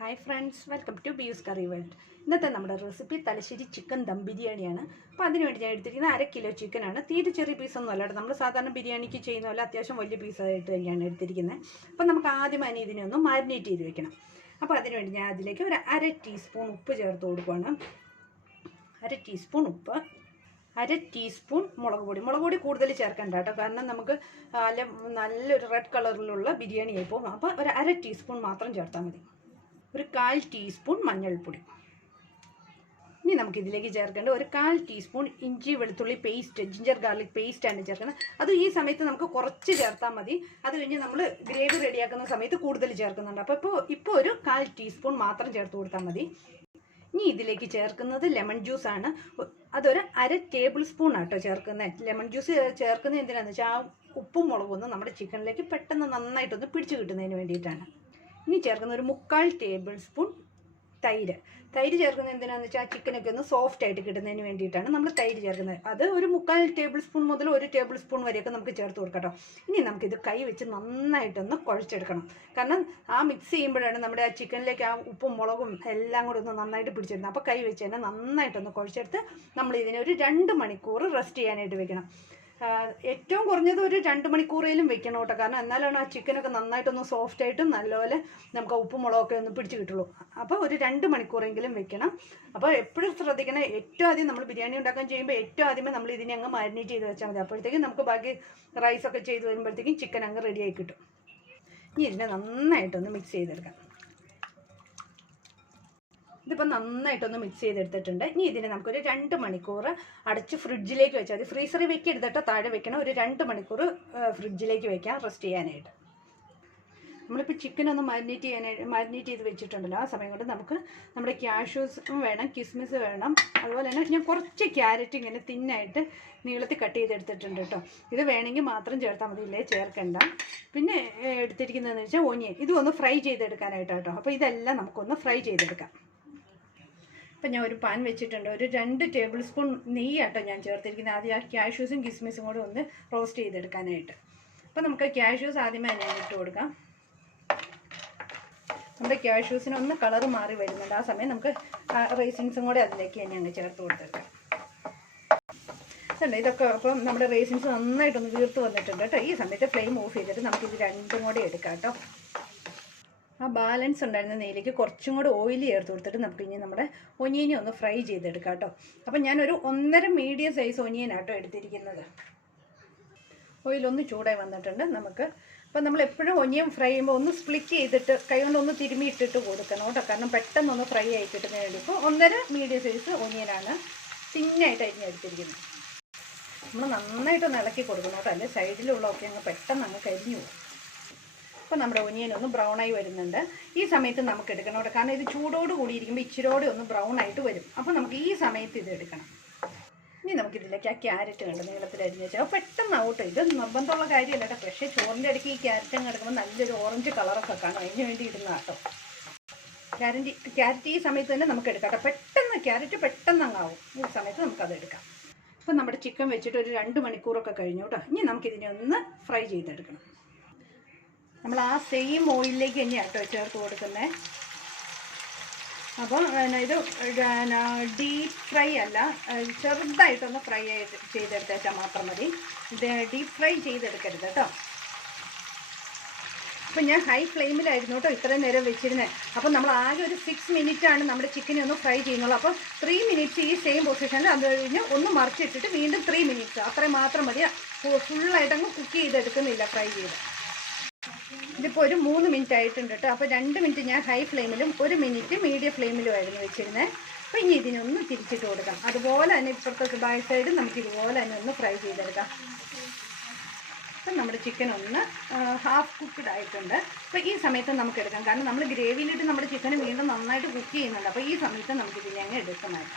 Hi friends, welcome to Biyus Curry World. ഇന്നത്തെ നമ്മുടെ recipe Thalassery chicken dum ബിരിയാണിയാണ്. അപ്പോൾ അതിനുവേണ്ടി ഞാൻ എടുത്തിരിക്കുന്നത് 1/2 കിലോ ചിക്കനാണ്. തീരെ ചെറിയ പീസൊന്നും അല്ല. നമ്മൾ സാധാരണ ബിരിയാണിക്ക് ചെയ്യുന്ന പോലെ അത്യാവശ്യം വലിയ പീസായിട്ട് തന്നെയാണ് എടുത്തിരിക്കുന്നത്. അപ്പോൾ നമുക്ക് ആദ്യം തന്നെ ഇതിനെ ഒന്ന് മാരിനേറ്റ് ചെയ്ത് വെക്കണം. അപ്പോൾ അതിനുവേണ്ടി ഞാൻ അതിലേക്ക് ഒരു 1/2 ടീസ്പൂൺ ഉപ്പ് ചേർത്ത് കൊടുക്കുകയാണ്. 1/2 ടീസ്പൂൺ ഉപ്പ്, 1/2 ടീസ്പൂൺ മുളക് പൊടി കൂടുതൽ ചേർക്കണ്ട കേട്ടോ, കാരണം നമുക്ക് നല്ലൊരു റെഡ് കളറിലുള്ള ബിരിയാണി ആയി പോകും. അപ്പോൾ ഒരു 1/2 ടീസ്പൂൺ മാത്രം ചേർത്താൽ മതി. ഒരു 1/4 ടീസ്പൂൺ മഞ്ഞൾപ്പൊടി. ഇനി നമുക്കിതിലേക്ക് ചേർക്കേണ്ട ഒരു 1/4 ടീസ്പൂൺ ഇഞ്ചി വെളുത്തുള്ളി പേസ്റ്റ്, ജിഞ്ചർ ഗാർലിക് പേസ്റ്റാണ് ചേർക്കുന്നത്. അത് ഈ സമയത്ത് നമുക്ക് കുറച്ച് ചേർത്താൽ മതി. അത് കഴിഞ്ഞ് നമ്മൾ ഗ്രേവി റെഡിയാക്കുന്ന സമയത്ത് കൂടുതൽ ചേർക്കുന്നുണ്ട്. അപ്പോൾ ഇപ്പോൾ ഒരു 1/4 ടീസ്പൂൺ മാത്രം ചേർത്ത് കൊടുത്താൽ മതി. ഇനി ഇതിലേക്ക് ചേർക്കുന്നത് ലെമൺ ജ്യൂസാണ്. അതൊരു 1/2 ടേബിൾ സ്പൂൺ ആട്ടോ ചേർക്കുന്നത്. ലെമൺ ജ്യൂസ് ചേർക്കുന്നത് എന്തിനാണെന്ന് വെച്ചാൽ ആ ഉപ്പും മുളകൊന്നും നമ്മുടെ ചിക്കനിലേക്ക് പെട്ടെന്ന് നന്നായിട്ടൊന്ന് പിടിച്ചു കിട്ടുന്നതിന് വേണ്ടിയിട്ടാണ്. ഇനി ചേർക്കുന്ന ഒരു 1/4 ടേബിൾ സ്പൂൺ തൈര് ചേർക്കുന്നത് എന്തിനാണെന്ന് വെച്ചാൽ ആ ചിക്കനൊക്കെ ഒന്ന് സോഫ്റ്റ് ആയിട്ട് കിട്ടുന്നതിന് വേണ്ടിയിട്ടാണ് നമ്മൾ തൈര് ചേർക്കുന്നത്. അത് ഒരു 1/4 ടേബിൾ സ്പൂൺ മുതൽ 1 ടേബിൾ സ്പൂൺ വരെയൊക്കെ നമുക്ക് ചേർത്ത് കൊടുക്കട്ടോ. ഇനി നമുക്കിത് കൈ വെച്ച് നന്നായിട്ടൊന്ന് കുഴച്ചെടുക്കണം. കാരണം ആ മിക്സ് ചെയ്യുമ്പോഴാണ് നമ്മുടെ ആ ചിക്കനിലേക്ക് ആ ഉപ്പും മുളകും എല്ലാം കൂടെ ഒന്ന് നന്നായിട്ട് പിടിച്ചെടുക്കുന്നത്. അപ്പോൾ കൈ വെച്ച് തന്നെ നന്നായിട്ടൊന്ന് കുഴച്ചെടുത്ത് നമ്മൾ ഇതിനെ ഒരു 2 മണിക്കൂർ റെസ്റ്റ് ചെയ്യാനായിട്ട് വെക്കണം. ഏറ്റവും കുറഞ്ഞത് ഒരു 2 മണിക്കൂറേലും വെക്കണം കേട്ടോ, കാരണം എന്നാലാണ് ആ ചിക്കനൊക്കെ നന്നായിട്ടൊന്ന് സോഫ്റ്റ് ആയിട്ടും നല്ലപോലെ നമുക്ക് ഉപ്പും മുളകൊക്കെ ഒന്ന് പിടിച്ച് കിട്ടുള്ളൂ. അപ്പോൾ ഒരു 2 മണിക്കൂറെങ്കിലും വെക്കണം. അപ്പോൾ എപ്പോഴും ശ്രദ്ധിക്കണം, ഏറ്റവും ആദ്യം നമ്മൾ ബിരിയാണി ഉണ്ടാക്കാൻ ചെയ്യുമ്പോൾ ഏറ്റവും ആദ്യമേ നമ്മൾ ഇതിനെ അങ്ങ് മാരിനേറ്റ് ചെയ്ത് വെച്ചാൽ മതി. അപ്പോഴത്തേക്കും നമുക്ക് ബാക്കി റൈസൊക്കെ ചെയ്ത് വരുമ്പോഴത്തേക്കും ചിക്കൻ അങ്ങ് റെഡിയായി കിട്ടും. ഇനി ഇതിനെ നന്നായിട്ടൊന്ന് മിക്സ് ചെയ്തെടുക്കാം. ഇതിപ്പോൾ നന്നായിട്ടൊന്ന് മിക്സ് ചെയ്തെടുത്തിട്ടുണ്ട്. ഇനി ഇതിനെ നമുക്കൊരു 2 മണിക്കൂർ അടച്ച് ഫ്രിഡ്ജിലേക്ക് വെച്ചാൽ മതി. ഫ്രീസറിൽ വെക്കെടുത്തിട്ട് താഴെ വെക്കണം. ഒരു 2 മണിക്കൂർ ഫ്രിഡ്ജിലേക്ക് വെക്കാം റെസ്റ്റ് ചെയ്യാനായിട്ട്. നമ്മളിപ്പോൾ ചിക്കനൊന്ന് മാരിനേറ്റ് ചെയ്ത് വെച്ചിട്ടുണ്ടല്ലോ, ആ സമയം കൊണ്ട് നമുക്ക് നമ്മുടെ കാഷ്യൂസും വേണം, കിസ്മിസ് വേണം. അതുപോലെ തന്നെ ഞാൻ കുറച്ച് ക്യാരറ്റ് ഇങ്ങനെ തിന്നായിട്ട് നീളത്തിൽ കട്ട് ചെയ്തെടുത്തിട്ടുണ്ട് കേട്ടോ. ഇത് വേണമെങ്കിൽ മാത്രം ചേർത്താൽ മതി, ഇല്ലേ ചേർക്കണ്ട. പിന്നെ എടുത്തിരിക്കുന്നതെന്ന് വെച്ചാൽ ഓനിയൻ, ഇതും ഒന്ന് ഫ്രൈ ചെയ്തെടുക്കാനായിട്ടോ. അപ്പോൾ ഇതെല്ലാം നമുക്കൊന്ന് ഫ്രൈ ചെയ്തെടുക്കാം. അപ്പം ഞാൻ ഒരു പാൻ വെച്ചിട്ടുണ്ട്. ഒരു 2 ടേബിൾ സ്പൂൺ നെയ്യാട്ടോ ഞാൻ ചേർത്തിരിക്കുന്നത്. ആദ്യം ആ കാഷ്യൂസും കിസ്മിസും കൂടെ ഒന്ന് റോസ്റ്റ് ചെയ്തെടുക്കാനായിട്ട്. അപ്പോൾ നമുക്ക് കാഷ്യൂസ് ആദ്യമേ തന്നെ ഇട്ട് കൊടുക്കാം. നമ്മുടെ കാഷ്യൂസിനൊന്ന് കളർ മാറി വരുന്നുണ്ട്. ആ സമയം നമുക്ക് റൈസിൻസും കൂടെ അതിലേക്ക് തന്നെ അങ്ങ് ചേർത്ത് കൊടുത്തേക്കാം. അല്ല ഇതൊക്കെ അപ്പം നമ്മുടെ റൈസിൻസ് നന്നായിട്ടൊന്ന് വീർത്ത് വന്നിട്ടുണ്ട് കേട്ടോ. ഈ സമയത്ത് ഫ്ലെയിം ഓഫ് ചെയ്തിട്ട് നമുക്കിത് രണ്ടും കൂടെ എടുക്കാം കേട്ടോ. ആ ബാലൻസ് ഉണ്ടായിരുന്ന നെയ്യിലേക്ക് കുറച്ചും കൂടെ ഓയിൽ ചേർത്ത് കൊടുത്തിട്ട് നമുക്ക് ഇനി നമ്മുടെ ഒനിയനെ ഒന്ന് ഫ്രൈ ചെയ്തെടുക്കാം കേട്ടോ. അപ്പം ഞാനൊരു 1.5 മീഡിയം സൈസ് ഒനിയനാട്ടോ എടുത്തിരിക്കുന്നത്. ഓയിലൊന്ന് ചൂടായി വന്നിട്ടുണ്ട് നമുക്ക്. അപ്പം നമ്മൾ എപ്പോഴും ഒനിയൻ ഫ്രൈ ചെയ്യുമ്പോൾ ഒന്ന് സ്പ്ലിറ്റ് ചെയ്തിട്ട് കൈ കൊണ്ടൊന്ന് തിരുമിയിട്ടിട്ട് കൊടുക്കണം കേട്ടോ, കാരണം പെട്ടെന്നൊന്ന് ഫ്രൈ ആയി കിട്ടുന്നതിന് വേണ്ടി. ഇപ്പോൾ 1.5 മീഡിയം സൈസ് ഒനിയനാണ് തിന്നായിട്ട് അരിഞ്ഞെടുത്തിരിക്കുന്നത്. നമ്മൾ നന്നായിട്ടൊന്ന് ഇളക്കി കൊടുക്കണം കേട്ടോ, അല്ലെങ്കിൽ സൈഡിലുള്ളതൊക്കെ അങ്ങ് പെട്ടെന്ന് അങ്ങ് കരിഞ്ഞു പോകും. അപ്പോൾ നമ്മുടെ ഒനിയൻ ഒന്ന് ബ്രൗൺ ആയി വരുന്നുണ്ട്. ഈ സമയത്ത് നമുക്ക് എടുക്കണം കേട്ടോ, കാരണം ഇത് ചൂടോട് കൂടിയിരിക്കുമ്പോൾ ഇച്ചിരോടെ ഒന്ന് ബ്രൗൺ ആയിട്ട് വരും. അപ്പോൾ നമുക്ക് ഈ സമയത്ത് ഇത് എടുക്കണം. ഇനി നമുക്കിതിലേക്ക് ആ ക്യാരറ്റ് കണ്ട് നീളത്തിൽ അരിഞ്ഞ് വെച്ചാൽ പെട്ടെന്നാവട്ടോ. ഇത് നിർബന്ധമുള്ള കാര്യമല്ല കേട്ടോ, പക്ഷേ ചോറിൻ്റെ ഇടയ്ക്ക് ഈ ക്യാരറ്റ് അങ്ങ് എടുക്കുമ്പോൾ നല്ലൊരു ഓറഞ്ച് കളറൊക്കെ കാണും. അതിന് വേണ്ടി ഇടുന്ന കേട്ടോ. ക്യാരറ്റ് ഈ സമയത്ത് തന്നെ നമുക്ക് എടുക്കാം കേട്ടോ. പെട്ടെന്ന് ക്യാരറ്റ് പെട്ടെന്ന് അങ്ങാവും. ഈ സമയത്ത് നമുക്കത് എടുക്കാം. അപ്പോൾ നമ്മുടെ ചിക്കൻ വെച്ചിട്ട് ഒരു 2 മണിക്കൂറൊക്കെ കഴിഞ്ഞു കേട്ടോ. ഇനി നമുക്കിതിനെ ഒന്ന് ഫ്രൈ ചെയ്തെടുക്കണം. നമ്മൾ ആ സെയിം ഓയിലിലേക്ക് തന്നെയാണ് കേട്ടോ ചേർത്ത് കൊടുക്കുന്നത്. അപ്പം ഇത് ഡീപ്പ് ഫ്രൈ അല്ല, ചെറുതായിട്ടൊന്ന് ഫ്രൈ ചെയ്തെടുത്തേച്ചാൽ മാത്രം മതി. ഇത് ഡീപ്പ് ഫ്രൈ ചെയ്തെടുക്കരുത് കേട്ടോ. അപ്പം ഞാൻ ഹൈ ഫ്ലെയിമിലായിരുന്നു കേട്ടോ ഇത്രയും നേരം വെച്ചിരുന്നത്. അപ്പം നമ്മൾ ആകെ ഒരു 6 മിനിറ്റാണ് നമ്മുടെ ചിക്കനെ ഒന്ന് ഫ്രൈ ചെയ്യുന്നുള്ളൂ. അപ്പം 3 മിനിറ്റ്സ് ഈ സെയിം പൊസിഷനിൽ അത് കഴിഞ്ഞ് ഒന്ന് മറിച്ചിട്ടിട്ട് വീണ്ടും 3 മിനിറ്റ്സ് അത്രയും മാത്രം മതി. ഫുള്ളായിട്ടങ്ങ് കുക്ക് ചെയ്തെടുക്കുന്നില്ല, ഫ്രൈ ചെയ്ത്. ഇതിപ്പോൾ ഒരു 3 മിനിറ്റ് ആയിട്ടുണ്ട് കേട്ടോ. അപ്പോൾ 2 മിനിറ്റ് ഞാൻ ഹൈ ഫ്ലെയിമിലും 1 മിനിറ്റ് മീഡിയം ഫ്ലെയിമിലുമായിരുന്നു വെച്ചിരുന്നത്. അപ്പോൾ ഇനി ഇതിനൊന്ന് തിരിച്ചിട്ട് കൊടുക്കാം. അതുപോലെ തന്നെ ഇപ്പുറത്തെ ബാക്ക് സൈഡ് നമുക്ക് ഇതുപോലെ തന്നെ ഒന്ന് ഫ്രൈ ചെയ്തെടുക്കാം. അപ്പം നമ്മുടെ ചിക്കൻ ഒന്ന് ഹാഫ് കുക്ക്ഡ് ആയിട്ടുണ്ട്. അപ്പോൾ ഈ സമയത്ത് നമുക്ക് എടുക്കാം, കാരണം നമ്മൾ ഗ്രേവിയിലിട്ട് നമ്മുടെ ചിക്കൻ വീണ്ടും നന്നായിട്ട് കുക്ക് ചെയ്യുന്നുണ്ട്. അപ്പോൾ ഈ സമയത്ത് നമുക്കിതിനെ അങ്ങ് എടുക്കുന്നതായിട്ട്.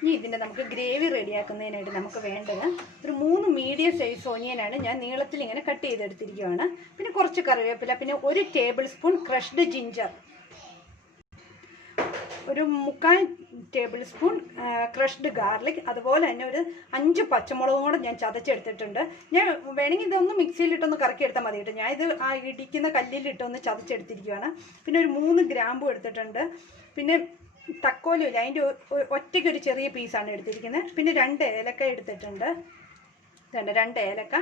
ഇനി ഇതിൻ്റെ നമുക്ക് ഗ്രേവി റെഡിയാക്കുന്നതിനായിട്ട് നമുക്ക് വേണ്ടത് ഒരു 3 മീഡിയം സൈസ് ഓനിയനാണ് ഞാൻ നീളത്തിൽ ഇങ്ങനെ കട്ട് ചെയ്തെടുത്തിരിക്കുകയാണ്. പിന്നെ കുറച്ച് കറിവേപ്പില, പിന്നെ 1 ടേബിൾ സ്പൂൺ ക്രഷ്ഡ് ജിഞ്ചർ, ഒരു 3/4 ടേബിൾ സ്പൂൺ ക്രഷ്ഡ് ഗാർലിക്, അതുപോലെ തന്നെ ഒരു 5 പച്ചമുളകും കൂടെ ഞാൻ ചതച്ചെടുത്തിട്ടുണ്ട്. ഞാൻ വേണമെങ്കിൽ ഇതൊന്ന് മിക്സിയിലിട്ടൊന്ന് കറക്കിയെടുത്താൽ മതി കേട്ടോ. ഞാൻ ഇത് ആ ഇടിക്കുന്ന കല്ലിലിട്ടൊന്ന് ചതച്ചെടുത്തിരിക്കുകയാണ്. പിന്നെ ഒരു 3 ഗ്രാമ്പും എടുത്തിട്ടുണ്ട്. പിന്നെ തക്കോലില്ല, അതിൻ്റെ ഒറ്റയ്ക്കൊരു ചെറിയ പീസാണ് എടുത്തിരിക്കുന്നത്. പിന്നെ 2 ഏലക്ക എടുത്തിട്ടുണ്ട്. 2 ഏലക്ക,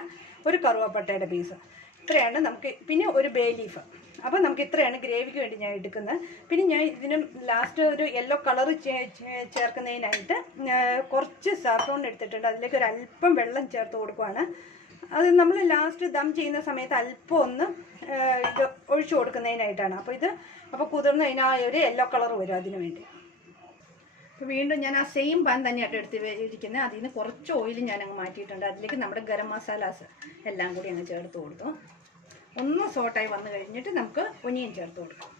ഒരു കറുവപ്പട്ടയുടെ പീസ്, ഇത്രയാണ് നമുക്ക്. പിന്നെ ഒരു ബേ ലീഫ്. അപ്പോൾ നമുക്ക് ഇത്രയാണ് ഗ്രേവിക്ക് വേണ്ടി ഞാൻ എടുക്കുന്നത്. പിന്നെ ഞാൻ ഇതിനും ലാസ്റ്റ് ഒരു യെല്ലോ കളർ ചേർക്കുന്നതിനായിട്ട് കുറച്ച് സാഫ്രോൺ എടുത്തിട്ടുണ്ട്. അതിലേക്ക് ഒരു അല്പം വെള്ളം ചേർത്ത് കൊടുക്കുകയാണ്. അത് നമ്മൾ ലാസ്റ്റ് ദം ചെയ്യുന്ന സമയത്ത് അല്പം ഒന്ന് ഇത് ഒഴിച്ചു കൊടുക്കുന്നതിനായിട്ടാണ്. അപ്പോൾ കുതിർന്ന് അതിനായ ഒരു യെല്ലോ കളർ വരും അതിന് വേണ്ടി. അപ്പോൾ വീണ്ടും ഞാൻ ആ സെയിം പാൻ തന്നെയായിട്ട് എടുത്തിരിക്കുന്നത്. അതിൽ നിന്ന് കുറച്ച് ഓയിൽ ഞാൻ അങ്ങ് മാറ്റിയിട്ടുണ്ട്. അതിലേക്ക് നമ്മുടെ ഗരം മസാലാസ് എല്ലാം കൂടി അങ്ങ് ചേർത്ത് കൊടുത്തു. ഒന്ന് സോട്ടായി വന്നു കഴിഞ്ഞിട്ട് നമുക്ക് ഒനിയൻ ചേർത്ത് കൊടുക്കാം.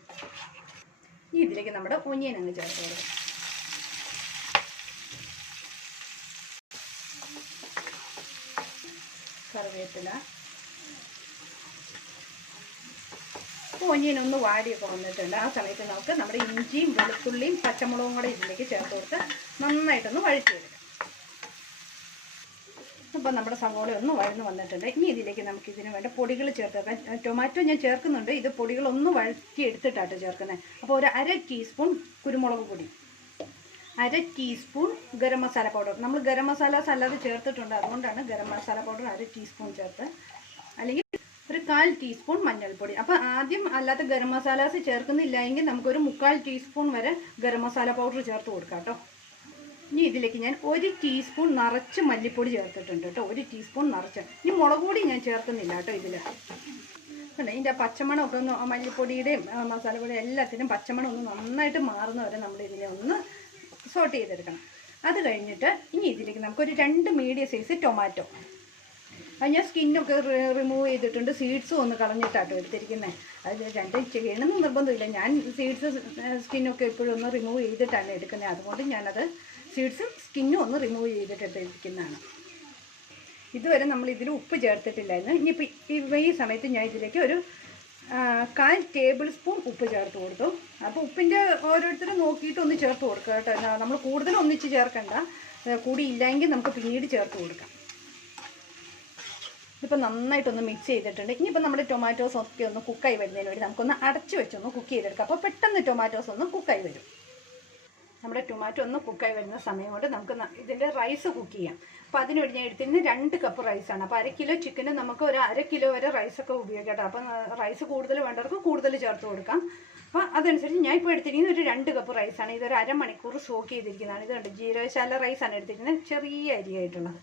ഇനി ഇതിലേക്ക് നമ്മുടെ ഒനിയൻ അങ്ങ് ചേർത്ത് കൊടുക്കാം. കറിവേപ്പില. ഒനിയൻ ഒന്ന് വാടിയൊക്കെ വന്നിട്ടുണ്ട്. ആ സമയത്ത് നമുക്ക് നമ്മുടെ ഇഞ്ചിയും വെളുത്തുള്ളിയും പച്ചമുളകും കൂടെ ഇതിലേക്ക് ചേർത്ത് കൊടുത്ത് നന്നായിട്ടൊന്ന് വഴറ്റിയെടുക്കാം. അപ്പോൾ നമ്മുടെ സവോള ഒന്ന് വഴന്ന് വന്നിട്ടുണ്ട്. ഇനി ഇതിലേക്ക് നമുക്ക് ഇതിന് വേണ്ട പൊടികൾ ചേർത്ത് വെക്കാം. ടൊമാറ്റോ ഞാൻ ചേർക്കുന്നുണ്ട്. ഇത് പൊടികളൊന്ന് വഴറ്റി എടുത്തിട്ടാണ് ചേർക്കുന്നത്. അപ്പോൾ ഒരു 1/2 ടീസ്പൂൺ കുരുമുളക് പൊടി, 1/2 ടീസ്പൂൺ ഗരം മസാല പൗഡർ. നമ്മൾ ഗരം മസാലാസ് അല്ലാതെ ചേർത്തിട്ടുണ്ട്, അതുകൊണ്ടാണ് ഗരം മസാല പൗഡർ 1/2 ടീസ്പൂൺ ചേർത്ത്. അല്ലെങ്കിൽ ഒരു 1/4 ടീസ്പൂൺ മഞ്ഞൾപ്പൊടി. അപ്പോൾ ആദ്യം അല്ലാത്ത ഗരം മസാലാസ് ചേർക്കുന്നില്ല എങ്കിൽ നമുക്കൊരു 3/4 ടീസ്പൂൺ വരെ ഗരം മസാല പൗഡർ ചേർത്ത് കൊടുക്കാം കേട്ടോ. ഇനി ഇതിലേക്ക് ഞാൻ 1 ടീസ്പൂൺ നിറച്ച് മല്ലിപ്പൊടി ചേർത്തിട്ടുണ്ട് കേട്ടോ. 1 ടീസ്പൂൺ നിറച്ച്. ഇനി മുളക് പൊടി ഞാൻ ചേർക്കുന്നില്ല കേട്ടോ ഇതിൽ. ഇതിൻ്റെ പച്ചമണമൊക്കെ ഒന്ന് മല്ലിപ്പൊടിയുടെയും മസാലപ്പൊടിയും എല്ലാത്തിനും പച്ചമണം ഒന്ന് നന്നായിട്ട് മാറുന്ന വരെ നമ്മൾ ഇതിനെ ഒന്ന് സോട്ട് ചെയ്തെടുക്കണം. അത് കഴിഞ്ഞിട്ട് ഇനി ഇതിലേക്ക് നമുക്കൊരു 2 മീഡിയം സൈസ് ടൊമാറ്റോ. അത് ഞാൻ സ്കിന്നൊക്കെ റിമൂവ് ചെയ്തിട്ടുണ്ട്. സീഡ്സും ഒന്ന് കളഞ്ഞിട്ടാട്ടോ എടുത്തിരിക്കുന്നത്. അത് രണ്ടും ചെയ്യണമെന്ന് നിർബന്ധമില്ല. ഞാൻ സീഡ്സ് സ്കിന്നൊക്കെ എപ്പോഴും ഒന്ന് റിമൂവ് ചെയ്തിട്ടാണ് എടുക്കുന്നത്. അതുകൊണ്ട് ഞാനത് സീഡ്സും സ്കിന്നും ഒന്ന് റിമൂവ് ചെയ്തിട്ട് എടുത്തിരിക്കുന്നതാണ്. ഇതുവരെ നമ്മൾ ഇതിൽ ഉപ്പ് ചേർത്തിട്ടില്ലായിരുന്നു. ഇനിയിപ്പോൾ ഈ സമയത്ത് ഞാൻ ഇതിലേക്ക് ഒരു 1/4 ടേബിൾ സ്പൂൺ ഉപ്പ് ചേർത്ത് കൊടുത്തു. അപ്പോൾ ഉപ്പിൻ്റെ ഓരോരുത്തരും നോക്കിയിട്ട് ഒന്ന് ചേർത്ത് കൊടുക്കുക കേട്ടോ. നമ്മൾ കൂടുതൽ ഒന്നിച്ച് ചേർക്കണ്ട. കൂടി ഇല്ലെങ്കിൽ നമുക്ക് പിന്നീട് ചേർത്ത് കൊടുക്കാം. ഇപ്പോൾ നന്നായിട്ടൊന്ന് മിക്സ് ചെയ്തിട്ടുണ്ട്. ഇനിയിപ്പോൾ നമ്മുടെ ടൊമാറ്റോസ് ഒക്കെ ഒന്ന് കുക്കായി വരുന്നതിന് വേണ്ടി നമുക്കൊന്ന് അടച്ചു വെച്ചൊന്ന് കുക്ക് ചെയ്തെടുക്കാം. അപ്പോൾ പെട്ടെന്ന് ടൊമാറ്റോസ് ഒന്ന് കുക്കായി വരും. നമ്മുടെ ടൊമാറ്റോ ഒന്ന് കുക്കായി വരുന്ന സമയം കൊണ്ട് നമുക്ക് ഇതിൻ്റെ റൈസ് കുക്ക് ചെയ്യാം. അപ്പോൾ അതിനുവേണ്ടി ഞാൻ എടുത്തിരുന്ന 2 കപ്പ് റൈസാണ്. അപ്പോൾ 1/2 കിലോ ചിക്കന് നമുക്ക് ഒരു 1/2 കിലോ വരെ റൈസൊക്കെ ഉപയോഗിക്കാം. അപ്പോൾ റൈസ് കൂടുതൽ വേണ്ടവർക്ക് കൂടുതൽ ചേർത്ത് കൊടുക്കാം. അപ്പോൾ അതനുസരിച്ച് ഞാൻ ഇപ്പോൾ എടുത്തിരിക്കുന്നത് ഒരു 2 കപ്പ് റൈസാണ്. ഇതൊരു അരമണിക്കൂർ സോക്ക് ചെയ്തിരിക്കുന്നതാണ്. ഇതുണ്ട് ജീരകശാല റൈസാണ് എടുത്തിരിക്കുന്നത്, ചെറിയ അരിയായിട്ടുള്ളത്.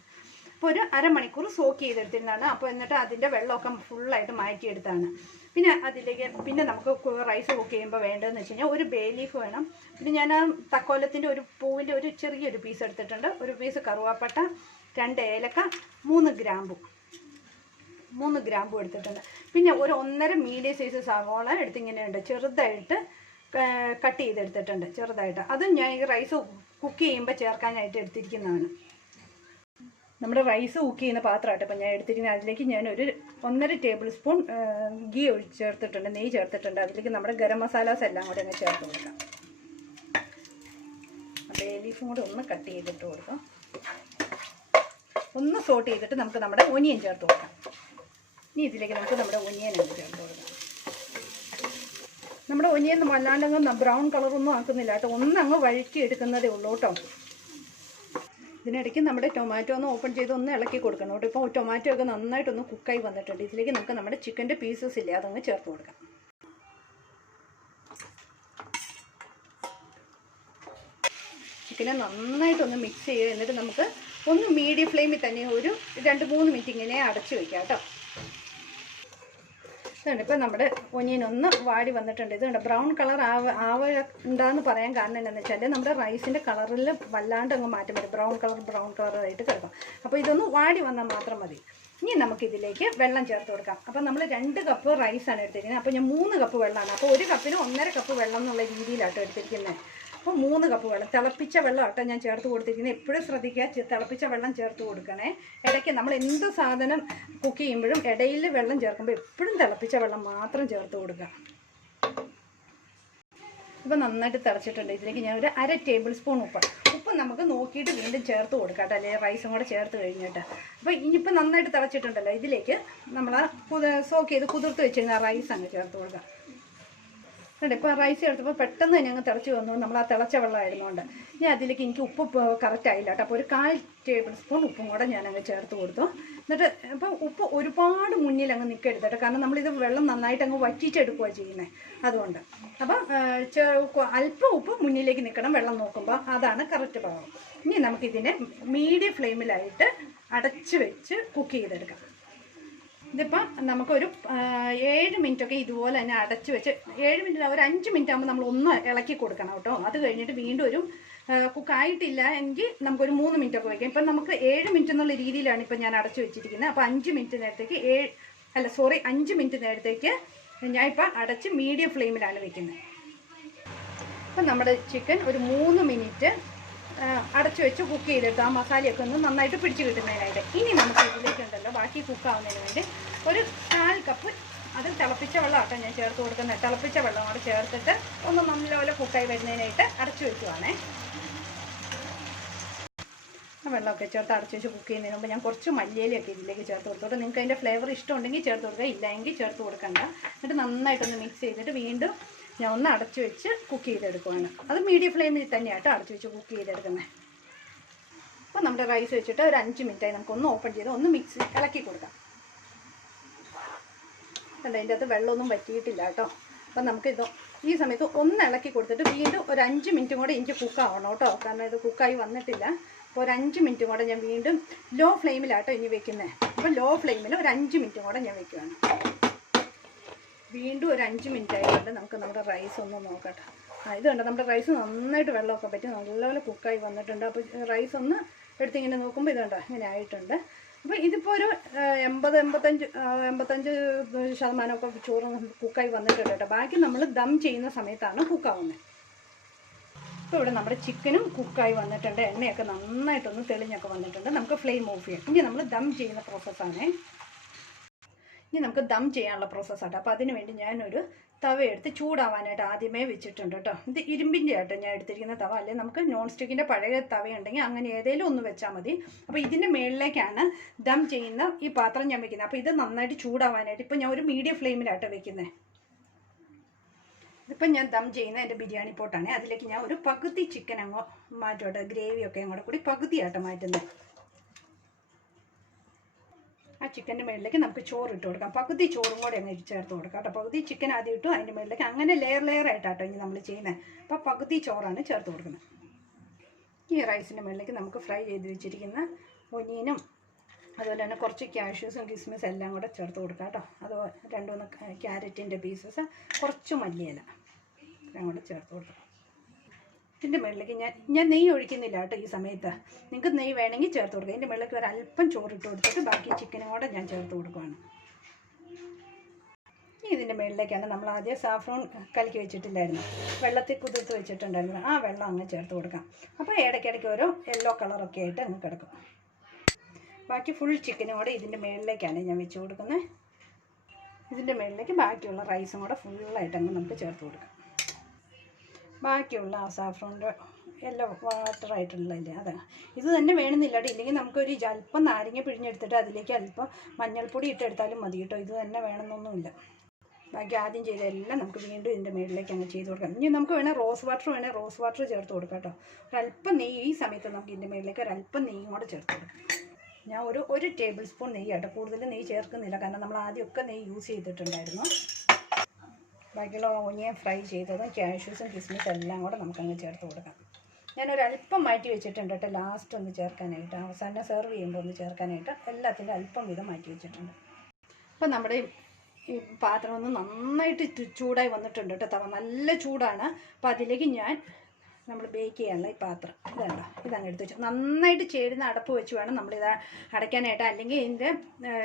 അപ്പോൾ ഒരു അരമണിക്കൂർ സോക്ക് ചെയ്തെടുത്തിരുന്നതാണ്. അപ്പോൾ എന്നിട്ട് അതിൻ്റെ വെള്ളമൊക്കെ ഫുള്ളായിട്ട് മാറ്റിയെടുത്താണ്. പിന്നെ നമുക്ക് റൈസ് കുക്ക് ചെയ്യുമ്പോൾ വേണ്ടതെന്ന് വെച്ച് കഴിഞ്ഞാൽ ഒരു ബേ ലീഫ് വേണം. പിന്നെ ഞാൻ ആ തക്കോലത്തിൻ്റെ ഒരു പൂവിൻ്റെ ഒരു ചെറിയൊരു പീസ് എടുത്തിട്ടുണ്ട്. ഒരു പീസ് കറുവാപ്പട്ട, 2 ഏലക്ക, 3 ഗ്രാമ്പു എടുത്തിട്ടുണ്ട്. പിന്നെ ഒരു 1.5 മീഡിയം സൈസ് സവോള എടുത്തിങ്ങനെയുണ്ട്, ചെറുതായിട്ട് കട്ട് ചെയ്തെടുത്തിട്ടുണ്ട്, ചെറുതായിട്ട്. അതും ഞാൻ ഈ റൈസ് കുക്ക് ചെയ്യുമ്പോൾ ചേർക്കാനായിട്ട് എടുത്തിരിക്കുന്നതാണ്. നമ്മുടെ റൈസ് കുക്ക് ചെയ്യുന്ന പാത്രമായിട്ട് ഇപ്പോൾ ഞാൻ എടുത്തിരിക്കുന്നത്. അതിലേക്ക് ഞാനൊരു 1.5 ടേബിൾ സ്പൂൺ ഗീ ചേർത്തിട്ടുണ്ട്, നെയ്യ് ചേർത്തിട്ടുണ്ട്. അതിലേക്ക് നമ്മുടെ ഗരം മസാലാസ് എല്ലാം കൂടെ ഒന്ന് ചേർത്ത് കൊടുക്കാം. ബേ ലീഫും കൂടെ ഒന്ന് കട്ട് ചെയ്തിട്ട് കൊടുക്കാം. ഒന്ന് സോട്ട് ചെയ്തിട്ട് നമുക്ക് നമ്മുടെ ഒനിയൻ ചേർത്ത് കൊടുക്കാം. ഇനി ഇതിലേക്ക് നമുക്ക് നമ്മുടെ ഒനിയൻ അങ്ങ് ചേർത്ത് കൊടുക്കാം. നമ്മുടെ ഒനിയൻ വല്ലാണ്ടങ്ങ് ബ്രൗൺ കളറൊന്നും ആക്കുന്നില്ല കേട്ടോ. ഒന്നങ്ങ് വഴറ്റി എടുക്കുന്നതേ ഉള്ളൂ കേട്ടോ. ഇതിനിടയ്ക്ക് നമ്മുടെ ടൊമാറ്റോ ഒന്ന് ഓപ്പൺ ചെയ്ത് ഒന്ന് ഇളക്കി കൊടുക്കണം കേട്ടോ. ഇപ്പോൾ ടൊമാറ്റോ ഒക്കെ നന്നായിട്ടൊന്ന് കുക്കായി വന്നിട്ടുണ്ട്. ഇതിലേക്ക് നമുക്ക് നമ്മുടെ ചിക്കൻ്റെ പീസസ് ഇല്ലേ അതങ്ങ് ചേർത്ത് കൊടുക്കാം. ചിക്കനെ നന്നായിട്ടൊന്ന് മിക്സ് ചെയ്യുക. എന്നിട്ട് നമുക്ക് ഒന്ന് മീഡിയം ഫ്ലെയിമിൽ തന്നെ ഒരു 2-3 മിനിറ്റ് ഇങ്ങനെ അടച്ചു വയ്ക്കാം കേട്ടോ. ഇതുണ്ട് ഇപ്പോൾ നമ്മുടെ ഒനിയൻ ഒന്ന് വാടി വന്നിട്ടുണ്ട്. ഇതുണ്ട് ബ്രൗൺ കളർ ഉണ്ടാന്ന് പറയാൻ കാരണം എന്താണെന്ന് വെച്ചാൽ നമ്മുടെ റൈസിൻ്റെ കളറിൽ വല്ലാണ്ട് അങ്ങ് മാറ്റം വരും. ബ്രൗൺ കളറായിട്ട് കിടക്കും. അപ്പോൾ ഇതൊന്ന് വാടി വന്നാൽ മാത്രം മതി. ഇനി നമുക്കിതിലേക്ക് വെള്ളം ചേർത്ത് കൊടുക്കാം. അപ്പോൾ നമ്മൾ 2 കപ്പ് റൈസാണ് എടുത്തിരിക്കുന്നത്. അപ്പോൾ ഞാൻ 3 കപ്പ് വെള്ളമാണ്. അപ്പോൾ 1 കപ്പിന് 1.5 കപ്പ് വെള്ളം എന്നുള്ള രീതിയിലാട്ടോ എടുത്തിരിക്കുന്നത്. അപ്പോൾ 3 കപ്പ് വെള്ളം, തിളപ്പിച്ച വെള്ളം ആട്ടോ ഞാൻ ചേർത്ത് കൊടുത്തിരിക്കുന്നത്. എപ്പോഴും ശ്രദ്ധിക്കുക, തിളപ്പിച്ച വെള്ളം ചേർത്ത് കൊടുക്കണേ. ഇടയ്ക്ക് നമ്മൾ എന്ത് സാധനം കുക്ക് ചെയ്യുമ്പോഴും ഇടയിൽ വെള്ളം ചേർക്കുമ്പോൾ എപ്പോഴും തിളപ്പിച്ച വെള്ളം മാത്രം ചേർത്ത് കൊടുക്കുക. ഇപ്പോൾ നന്നായിട്ട് തിളച്ചിട്ടുണ്ട്. ഇതിലേക്ക് ഞാൻ ഒരു 1/2 ടേബിൾ സ്പൂൺ ഉപ്പ് നമുക്ക് നോക്കിയിട്ട് വീണ്ടും ചേർത്ത് കൊടുക്കാം കേട്ടോ, അല്ലെങ്കിൽ റൈസും കൂടെ ചേർത്ത് കഴിഞ്ഞിട്ട്. അപ്പോൾ ഇനിയിപ്പോൾ നന്നായിട്ട് തിളച്ചിട്ടുണ്ടല്ലോ, ഇതിലേക്ക് നമ്മൾ സോക്ക് ചെയ്ത് കുതിർത്ത് വെച്ചിരുന്ന റൈസ് അങ്ങ് ചേർത്ത് കൊടുക്കാം. അതെ, ഇപ്പോൾ റൈസ് ചേർത്തപ്പോൾ പെട്ടെന്ന് തന്നെ അങ്ങ് തിളച്ച് വന്നു. നമ്മൾ ആ തിളച്ച വെള്ളമായിരുന്നുകൊണ്ട് ഇനി അതിലേക്ക് എനിക്ക് ഉപ്പ് കറക്റ്റ് ആയില്ല കേട്ടോ. അപ്പോൾ ഒരു 1/4 ടേബിൾ സ്പൂൺ ഉപ്പും കൂടെ ഞാനങ്ങ് ചേർത്ത് കൊടുത്തു. എന്നിട്ട് അപ്പോൾ ഉപ്പ് ഒരുപാട് മുന്നിൽ അങ്ങ് നിൽക്കരുത് കേട്ടോ, കാരണം നമ്മളിത് വെള്ളം നന്നായിട്ട് അങ്ങ് വറ്റിച്ചെടുക്കുകയാണ് ചെയ്യുന്നത്. അതുകൊണ്ട് അപ്പം അല്പം ഉപ്പ് മുന്നിലേക്ക് നിൽക്കണം വെള്ളം നോക്കുമ്പോൾ, അതാണ് കറക്റ്റ് ഭാഗം. ഇനി നമുക്കിതിനെ മീഡിയം ഫ്ലെയിമിലായിട്ട് അടച്ച് വെച്ച് കുക്ക് ചെയ്തെടുക്കാം. ഇതിപ്പോൾ നമുക്കൊരു 7 മിനിറ്റൊക്കെ ഇതുപോലെ തന്നെ അടച്ച് വെച്ച് 7 മിനിറ്റ് ഒരു 5 മിനിറ്റ് ആകുമ്പോൾ നമ്മൾ ഒന്ന് ഇളക്കി കൊടുക്കണം കേട്ടോ. അത് കഴിഞ്ഞിട്ട് വീണ്ടും ഒരു കുക്കായിട്ടില്ല എങ്കിൽ നമുക്കൊരു 3 മിനിറ്റൊക്കെ വയ്ക്കാം. ഇപ്പം നമുക്ക് 7 മിനിറ്റ് എന്നുള്ള രീതിയിലാണ് ഇപ്പം ഞാൻ അടച്ച് വെച്ചിരിക്കുന്നത്. അപ്പോൾ 5 മിനിറ്റ് നേരത്തേക്ക് 5 മിനിറ്റ് നേരത്തേക്ക് ഞാൻ ഇപ്പം അടച്ച് മീഡിയം ഫ്ലെയിമിലാണ് വെക്കുന്നത്. അപ്പം നമ്മുടെ ചിക്കൻ ഒരു 3 മിനിറ്റ് അടച്ചു വെച്ച് കുക്ക് ചെയ്തെടുത്ത് ആ മസാലയൊക്കെ ഒന്ന് നന്നായിട്ട് പിടിച്ച് കിട്ടുന്നതിനായിട്ട്. ഇനി നമുക്ക് ഇതിലേക്കുണ്ടല്ലോ ബാക്കി കുക്കാവുന്നതിന് വേണ്ടി ഒരു 1/4 കപ്പ് അത് തിളപ്പിച്ച വെള്ളമാട്ടോ ഞാൻ ചേർത്ത് കൊടുക്കുന്നത്. തിളപ്പിച്ച വെള്ളം കൂടെ ചേർത്തിട്ട് ഒന്ന് നല്ലപോലെ കുക്കായി വരുന്നതിനായിട്ട് അടച്ചു വെക്കുവാണേ. ആ വെള്ളമൊക്കെ ചേർത്ത് അടച്ചു വെച്ച് കുക്ക് ചെയ്യുന്നതിന് മുമ്പ് ഞാൻ കുറച്ച് മല്ലിയിലൊക്കെ ഇതിലേക്ക് ചേർത്ത് കൊടുത്തോട്ടെ. നിങ്ങൾക്ക് അതിൻ്റെ ഫ്ലേവർ ഇഷ്ടമുണ്ടെങ്കിൽ ചേർത്ത് കൊടുക്കുക, ഇല്ലെങ്കിൽ ചേർത്ത് കൊടുക്കണ്ട. എന്നിട്ട് നന്നായിട്ടൊന്ന് മിക്സ് ചെയ്തിട്ട് വീണ്ടും ഞാൻ ഒന്ന് അടച്ചു വെച്ച് കുക്ക് ചെയ്തെടുക്കുവാണ്. അത് മീഡിയം ഫ്ലെയിമിൽ തന്നെയായിട്ട് അടച്ചു വെച്ച് കുക്ക് ചെയ്തെടുക്കുന്നത്. അപ്പോൾ നമ്മുടെ റൈസ് വെച്ചിട്ട് ഒരു 5 മിനിറ്റായി നമുക്കൊന്ന് ഓപ്പൺ ചെയ്ത് ഒന്ന് മിക്സ് ഇളക്കി കൊടുക്കാം. അല്ല, അതിൻ്റെ അകത്ത് വെള്ളമൊന്നും വറ്റിയിട്ടില്ല കേട്ടോ. അപ്പം നമുക്കിത് ഈ സമയത്ത് ഒന്ന് ഇളക്കി കൊടുത്തിട്ട് വീണ്ടും ഒരു 5 മിനിറ്റും കൂടെ എനിക്ക് കുക്കാവണം കേട്ടോ, കാരണം ഇത് കുക്കായി വന്നിട്ടില്ല. അപ്പോൾ ഒരു 5 മിനിറ്റും കൂടെ ഞാൻ വീണ്ടും ലോ ഫ്ലെയിമിലാട്ടോ ഇനി വെക്കുന്നത്. അപ്പോൾ ലോ ഫ്ലെയിമിൽ ഒരു 5 മിനിറ്റും കൂടെ ഞാൻ വെക്കുകയാണ്. വീണ്ടും ഒരു 5 മിനിറ്റ് ആയതുകൊണ്ട് നമുക്ക് നമ്മുടെ റൈസ് ഒന്ന് നോക്കട്ടെ. ഇത് കണ്ടോ, നമ്മുടെ റൈസ് നന്നായിട്ട് വെള്ളമൊക്കെ പറ്റി നല്ലപോലെ കുക്കായി വന്നിട്ടുണ്ട്. അപ്പോൾ റൈസ് ഒന്ന് എടുത്തിങ്ങനെ നോക്കുമ്പോൾ ഇത് കണ്ടോ ഇങ്ങനെ ആയിട്ടുണ്ട്. അപ്പോൾ ഇതിപ്പോൾ ഒരു 85% ചോറ് കുക്കായി വന്നിട്ടുണ്ട് കേട്ടോ. ബാക്കി നമ്മൾ ദം ചെയ്യുന്ന സമയത്താണ് കുക്കാവുന്നത്. അപ്പോൾ ഇവിടെ നമ്മുടെ ചിക്കനും കുക്കായി വന്നിട്ടുണ്ട്, എണ്ണയൊക്കെ നന്നായിട്ടൊന്ന് തെളിഞ്ഞൊക്കെ വന്നിട്ടുണ്ട്. നമുക്ക് ഫ്ലെയിം ഓഫ് ചെയ്യാം. ഇനി നമ്മൾ ദം ചെയ്യുന്ന പ്രോസസ്സാണ്. ഇനി നമുക്ക് ദം ചെയ്യാനുള്ള പ്രോസസ്സാട്ടോ. അപ്പോൾ അതിന് വേണ്ടി ഞാനൊരു തവ എടുത്ത് ചൂടാവാനായിട്ട് ആദ്യമേ വെച്ചിട്ടുണ്ട് കേട്ടോ. ഇത് ഇരുമ്പിൻ്റെ ആട്ടോ ഞാൻ എടുത്തിരിക്കുന്ന തവ, അല്ലെങ്കിൽ നമുക്ക് നോൺ സ്റ്റിക്കിൻ്റെ പഴയ തവയുണ്ടെങ്കിൽ അങ്ങനെ ഏതെങ്കിലും ഒന്ന് വെച്ചാൽ മതി. അപ്പോൾ ഇതിൻ്റെ മുകളിലേക്കാണ് ദം ചെയ്യുന്ന ഈ പാത്രം ഞാൻ വെക്കുന്നത്. അപ്പോൾ ഇത് നന്നായിട്ട് ചൂടാവാനായിട്ട് ഇപ്പോൾ ഞാൻ ഒരു മീഡിയം ഫ്ലെയിമിലാട്ടോ വെക്കുന്നത്. ഇതിപ്പം ഞാൻ ദം ചെയ്യുന്ന എൻ്റെ ബിരിയാണി പോട്ടാണ്. അതിലേക്ക് ഞാൻ ഒരു പകുതി ചിക്കൻ അങ്ങോ മാറ്റോട്ടെ, ഗ്രേവിയൊക്കെ അങ്ങോട്ട് കൂടി പകുതിയാട്ടോ മാറ്റുന്നത്. ആ ചിക്കൻ്റെ മുകളിലേക്ക് നമുക്ക് ചോറ് ഇട്ട് കൊടുക്കാം. പകുതി ചോറും കൂടെ അങ്ങ് ചേർത്ത് കൊടുക്കാം കേട്ടോ. പകുതി ചിക്കൻ ആദ്യം ഇട്ടു, അതിൻ്റെ മുകളിലേക്ക് അങ്ങനെ ലെയർ ആയിട്ടാട്ടോ ഇനി നമ്മൾ ചെയ്യുന്നത്. അപ്പോൾ പകുതി ചോറാണ് ചേർത്ത് കൊടുക്കുന്നത്. ഈ റൈസിൻ്റെ മുകളിലേക്ക് നമുക്ക് ഫ്രൈ ചെയ്ത് വെച്ചിരിക്കുന്ന ഒനിയനും അതുപോലെ തന്നെ കുറച്ച് കാഷ്യൂസും കിസ്മിസും എല്ലാം കൂടെ ചേർത്ത് കൊടുക്കാം കേട്ടോ. അത് 2-3 ക്യാരറ്റിൻ്റെ പീസസ്, കുറച്ച് മല്ലിയില എല്ലാം കൂടെ ചേർത്ത് കൊടുക്കാം. ഇതിൻ്റെ മുകളിലേക്ക് ഞാൻ നെയ്യ് ഒഴിക്കുന്നില്ല കേട്ടോ ഈ സമയത്ത്. നിങ്ങൾക്ക് നെയ്യ് വേണമെങ്കിൽ ചേർത്ത് കൊടുക്കുക. ഇതിൻ്റെ മുകളിലേക്ക് ഒരു അല്പം ചോറിട്ട് കൊടുത്തിട്ട് ബാക്കി ചിക്കനും കൂടെ ഞാൻ ചേർത്ത് കൊടുക്കുകയാണ്. ഇതിൻ്റെ മുകളിലേക്കാണ് നമ്മൾ ആദ്യം സാഫ്രോൺ കലക്കി വെച്ചിട്ടില്ലായിരുന്നു, വെള്ളത്തിൽ കുതിർത്ത് വെച്ചിട്ടുണ്ടായിരുന്നു, ആ വെള്ളം അങ്ങ് ചേർത്ത് കൊടുക്കാം. അപ്പോൾ ഇടയ്ക്കിടയ്ക്ക് ഓരോ യെല്ലോ കളറൊക്കെ ആയിട്ട് അങ്ങ് കിടക്കും. ബാക്കി ഫുൾ ചിക്കനും കൂടെ ഇതിൻ്റെ മുകളിലേക്കാണ് ഞാൻ വെച്ച് കൊടുക്കുന്നത്. ഇതിൻ്റെ മുകളിലേക്ക് ബാക്കിയുള്ള റൈസും കൂടെ ഫുള്ളായിട്ട് അങ്ങ് നമുക്ക് ചേർത്ത് കൊടുക്കാം. ബാക്കിയുള്ള ആ സാഫ്രോണിൻ്റെ യെല്ലോ വാട്ടറായിട്ടുള്ളതില്ലേ അത് ഇത് തന്നെ വേണമെന്നില്ല കേട്ടോ. ഇല്ലെങ്കിൽ നമുക്കൊരു അല്പം നാരങ്ങ പിഴിഞ്ഞെടുത്തിട്ട് അതിലേക്ക് അല്പം മഞ്ഞൾപ്പൊടി ഇട്ടെടുത്താലും മതി കേട്ടോ. ഇത് തന്നെ വേണമെന്നൊന്നുമില്ല. ബാക്കി ആദ്യം ചെയ്തതെല്ലാം നമുക്ക് വീണ്ടും ഇതിൻ്റെ മുകളിലേക്ക് അങ്ങ് ചെയ്ത് കൊടുക്കാം. ഇനി നമുക്ക് റോസ് വാട്ടർ ചേർത്ത് കൊടുക്കാം കേട്ടോ. ഒരല്പം നെയ്യ് ഈ സമയത്ത് നമുക്ക് ഇതിൻ്റെ മുകളിലേക്ക് ഒരല്പം നെയ്യും കൂടെ ചേർത്ത് കൊടുക്കാം. ഞാൻ ഒരു ടേബിൾ സ്പൂൺ നെയ്യ് കേട്ടോ, കൂടുതൽ നെയ്യ് ചേർക്കുന്നില്ല, കാരണം നമ്മൾ ആദ്യമൊക്കെ നെയ്യ് യൂസ് ചെയ്തിട്ടുണ്ടായിരുന്നു. ബാക്കിയുള്ള ഓനിയൻ ഫ്രൈ ചെയ്തതും കാഷ്യൂസും കിസ്മിസും എല്ലാം കൂടെ നമുക്കങ്ങ് ചേർത്ത് കൊടുക്കാം. ഞാനൊരല്പം മാറ്റി വെച്ചിട്ടുണ്ട് കേട്ടോ, ലാസ്റ്റ് ഒന്ന് ചേർക്കാനായിട്ട്, അവസാനം സെർവ് ചെയ്യുമ്പോൾ ഒന്ന് ചേർക്കാനായിട്ട് എല്ലാത്തിൻ്റെ അല്പം വീതം മാറ്റി വെച്ചിട്ടുണ്ട്. അപ്പം നമ്മുടെ ഈ പാത്രം ഒന്ന് നന്നായിട്ട് ചൂടായി വന്നിട്ടുണ്ട് കേട്ടോ. തവ നല്ല ചൂടാണ്. അപ്പോൾ അതിലേക്ക് നമ്മൾ ബേക്ക് ചെയ്യാനുള്ള ഈ പാത്രം ഇതല്ല, ഇതങ്ങ് എടുത്ത് വെച്ചു. നന്നായിട്ട് ചേരുന്ന അടപ്പ് വെച്ച് വേണം നമ്മളിത് അടയ്ക്കാനായിട്ട്, അല്ലെങ്കിൽ ഇതിൻ്റെ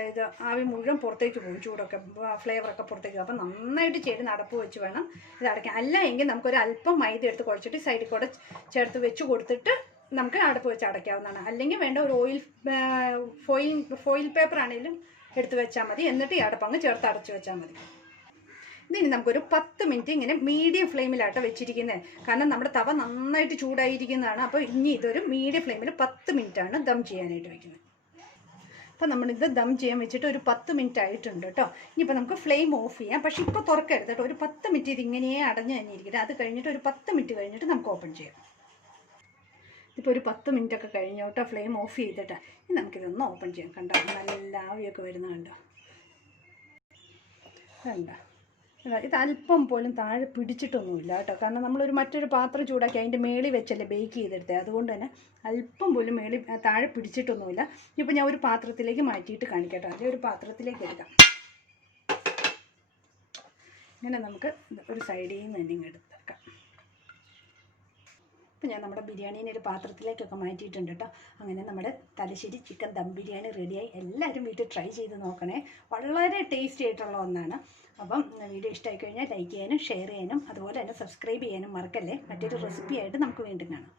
ഇത് ആവി മുഴുവൻ പുറത്തേക്ക് പോകും, ചൂടൊക്കെ ഫ്ലേവറൊക്കെ പുറത്തേക്ക് പോകും. അപ്പം നന്നായിട്ട് ചേരുന്ന അടപ്പ് വെച്ച് വേണം ഇത് അടയ്ക്കാൻ. അല്ല എങ്കിൽ നമുക്കൊരു അല്പം മൈദ എടുത്ത് കുഴച്ചിട്ട് സൈഡിൽ കൂടെ ചേർത്ത് വെച്ച് കൊടുത്തിട്ട് നമുക്ക് അടപ്പ് വെച്ച് അടയ്ക്കാവുന്നതാണ്. അല്ലെങ്കിൽ വേണ്ട ഒരു ഫോയിൽ പേപ്പർ ആണെങ്കിലും എടുത്ത് വെച്ചാൽ മതി. എന്നിട്ട് ഈ അടപ്പങ്ങ് ചേർത്ത് അടച്ച് വെച്ചാൽ മതി. ഇതിന് നമുക്കൊരു 10 മിനിറ്റ് ഇങ്ങനെ മീഡിയം ഫ്ലെയിമിലാട്ടോ വെച്ചിരിക്കുന്നത്. കാരണം നമ്മുടെ തവ നന്നായിട്ട് ചൂടായിരിക്കുന്നതാണ്. അപ്പോൾ ഇനി ഇതൊരു മീഡിയം ഫ്ലെയിമിൽ 10 മിനിറ്റാണ് ദം ചെയ്യാനായിട്ട് വെക്കുന്നത്. അപ്പോൾ നമ്മളിത് ദം ചെയ്യാൻ വെച്ചിട്ട് ഒരു 10 മിനിറ്റ് ആയിട്ടുണ്ട് കേട്ടോ. ഇനിയിപ്പോൾ നമുക്ക് ഫ്ലെയിം ഓഫ് ചെയ്യാം. പക്ഷേ ഇപ്പോൾ തുറക്കരുത് കേട്ടോ. ഒരു 10 മിനിറ്റ് ഇതിങ്ങനെ അടഞ്ഞു തന്നെ ഇരിക്കട്ടെ. അത് കഴിഞ്ഞിട്ട് ഒരു 10 മിനിറ്റ് കഴിഞ്ഞിട്ട് നമുക്ക് ഓപ്പൺ ചെയ്യാം. ഇപ്പോൾ ഒരു 10 മിനിറ്റൊക്കെ കഴിഞ്ഞു കേട്ടോ. ഫ്ലെയിം ഓഫ് ചെയ്തിട്ട് ഇനി നമുക്കിതൊന്ന് ഓപ്പൺ ചെയ്യാം. കണ്ടോ, നല്ല ആവിയൊക്കെ വരുന്നത് കണ്ടോ. കണ്ടോ, ഇത് അല്പം പോലും താഴെ പിടിച്ചിട്ടൊന്നുമില്ല കേട്ടോ. കാരണം നമ്മളൊരു മറ്റൊരു പാത്രം ചൂടാക്കി അതിൻ്റെ മേളിൽ വെച്ചല്ലേ ബേക്ക് ചെയ്തെടുത്തത്. അതുകൊണ്ട് തന്നെ അല്പം പോലും താഴെ പിടിച്ചിട്ടൊന്നുമില്ല. ഇപ്പോൾ ഞാൻ ഒരു പാത്രത്തിലേക്ക് മാറ്റിയിട്ട് കാണിക്കാം കേട്ടോ. അതിൽ ഒരു പാത്രത്തിലേക്ക് എടുക്കാം. ഇങ്ങനെ നമുക്ക് ഒരു സൈഡിൽ നിന്ന് തന്നെ ഇങ്ങ് എടുത്തേക്കാം. അപ്പോൾ ഞാൻ നമ്മുടെ ബിരിയാണീനെ ഒരു പാത്രത്തിലേക്കൊക്കെ മാറ്റിയിട്ടുണ്ട് കേട്ടോ. അങ്ങനെ നമ്മുടെ തലശ്ശേരി ചിക്കൻ ദം ബിരിയാണി റെഡിയായി. എല്ലാവരും വീട്ടിൽ ട്രൈ ചെയ്ത് നോക്കണേ. വളരെ ടേസ്റ്റി ആയിട്ടുള്ള ഒന്നാണ്. അപ്പം വീഡിയോ ഇഷ്ടമായി കഴിഞ്ഞാൽ ലൈക്ക് ചെയ്യാനും ഷെയർ ചെയ്യാനും അതുപോലെ തന്നെ സബ്സ്ക്രൈബ് ചെയ്യാനും മറക്കല്ലേ. മറ്റൊരു റെസിപ്പി ആയിട്ട് നമുക്ക് വീണ്ടും കാണാം.